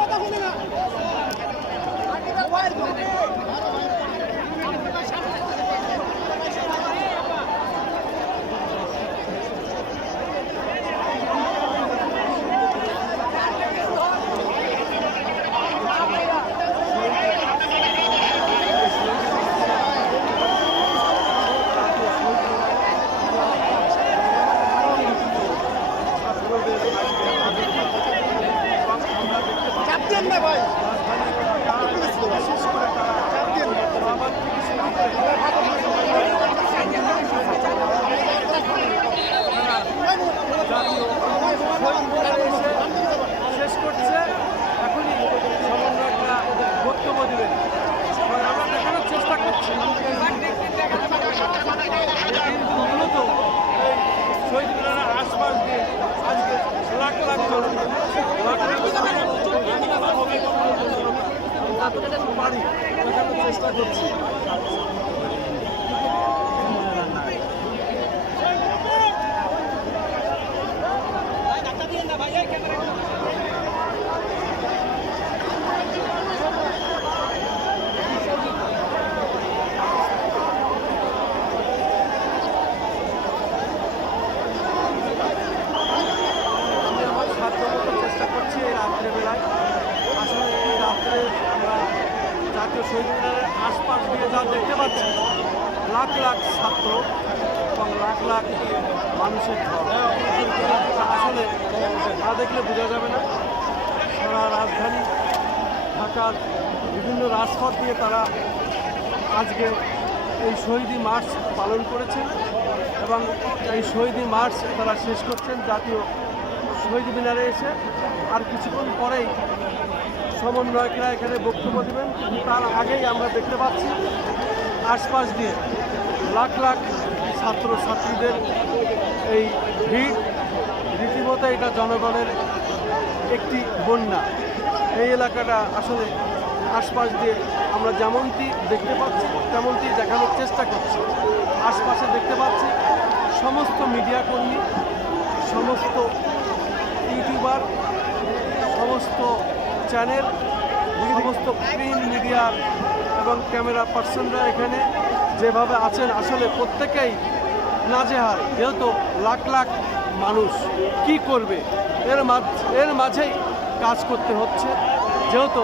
কথা শুনে না ভাই শেষ করছে এখনই সমন্বয়করা বক্তব্য দেবেন। আমরা দেখানোর চেষ্টা করছি কিন্তু মূলত এই শহীদ মিনারের আশপাশ দিয়ে আজকে লাখ লাখ পারি দেখানোর চেষ্টা করছি। জাতীয় শহীদ মিনারের আশপাশ দিয়ে যা দেখতে পাচ্ছি লাখ লাখ ছাত্র এবং লাখ লাখ মানুষের আসলে না দেখলে বোঝা যাবে না। সারা রাজধানী ঢাকার বিভিন্ন রাজপথ দিয়ে তারা আজকে এই শহীদি মার্চ পালন করেছেন এবং এই শহীদি মার্চ তারা শেষ করছেন জাতীয় শহীদ মিনারে এসে। আর কিছুক্ষণ পরেই সমন্বয়করা এখানে বক্তব্য দেবেন, কিন্তু তার আগেই আমরা দেখতে পাচ্ছি আশপাশ দিয়ে লাখ লাখ ছাত্রছাত্রীদের এই ভিড়। রীতিমতো এটা জনগণের একটি বন্যা। এই এলাকাটা আসলে আশপাশ দিয়ে আমরা যেমনটি দেখতে পাচ্ছি তেমনটি দেখানোর চেষ্টা করছি। আশপাশে দেখতে পাচ্ছি সমস্ত মিডিয়া কর্মী, সমস্ত ইউটিউবার, সমস্ত চ্যানেল, সমস্ত প্রিন্ট মিডিয়ার এবং ক্যামেরা পার্সনরা এখানে যেভাবে আছেন আসলে প্রত্যেকেই নাজেহাল। যেহেতু লাখ লাখ মানুষ কি করবে এর মাঝেই কাজ করতে হচ্ছে, যেহেতু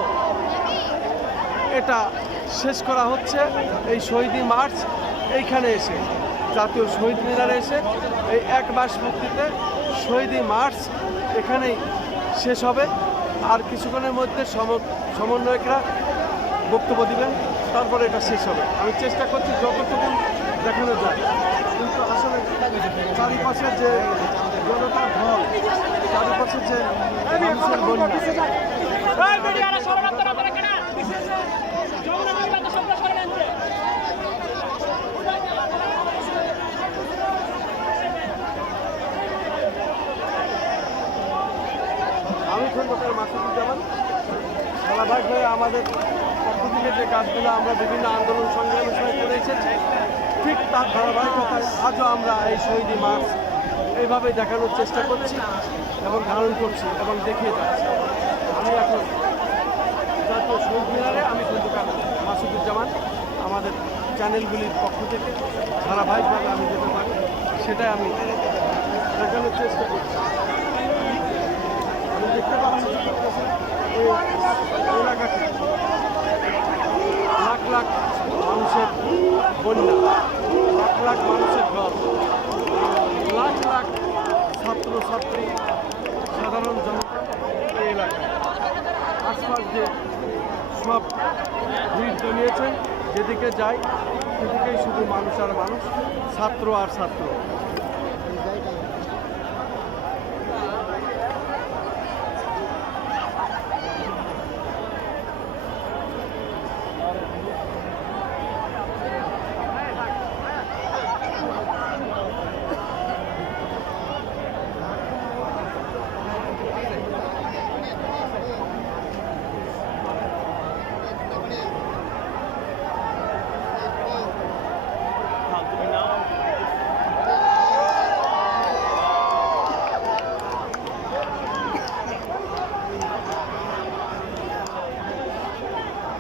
এটা শেষ করা হচ্ছে এই শহীদি মার্চ এইখানে এসে জাতীয় শহীদ মিনারে এসে এই এক মাস ভিত্তিতে শহীদি মার্চ এখানেই শেষ হবে। আর কিছুক্ষণের মধ্যে সমন্বয়করা বক্তব্য দিবেন, তারপরে এটা শেষ হবে। আমি চেষ্টা করছি যতটুকু দেখানো যায়, কিন্তু আসলে চারিপাশে যে জনতার ঢল, চারিপাশে যে মানুষের বন্যা, আমি খন্দকার মাসুদুজ্জামান ধারাবাহিক হয়ে আমাদের পক্ষ থেকে যে কাজগুলো আমরা বিভিন্ন আন্দোলন সংগ্রামের সময় করে এসেছি, ঠিক তার ধারাবাহিকতায় আজও আমরা এই শহীদি মার্চ এইভাবেই দেখানোর চেষ্টা করছি এবং ধারণ করছি এবং দেখিয়ে যাচ্ছি। আমি এখন জাতীয় শহীদ মিনারে, আমি খন্দকার মাসুদুজ্জামান, আমাদের চ্যানেলগুলির পক্ষ থেকে ধারাবাহিকভাবে আমি যেতে পারি সেটাই আমি দেখানোর চেষ্টা করছি। দেখতে পাচ্ছি এই এলাকাটি লাখ লাখ মানুষের বন্যা, লাখ লাখ মানুষের ঘর, লাখ লাখ ছাত্রছাত্রী, সাধারণ জনতা এই এলাকায় আশপাশ যে সব ভিড় জমিয়েছেন, যেদিকে যাই সেদিকেই শুধু মানুষ আর মানুষ, ছাত্র আর ছাত্র।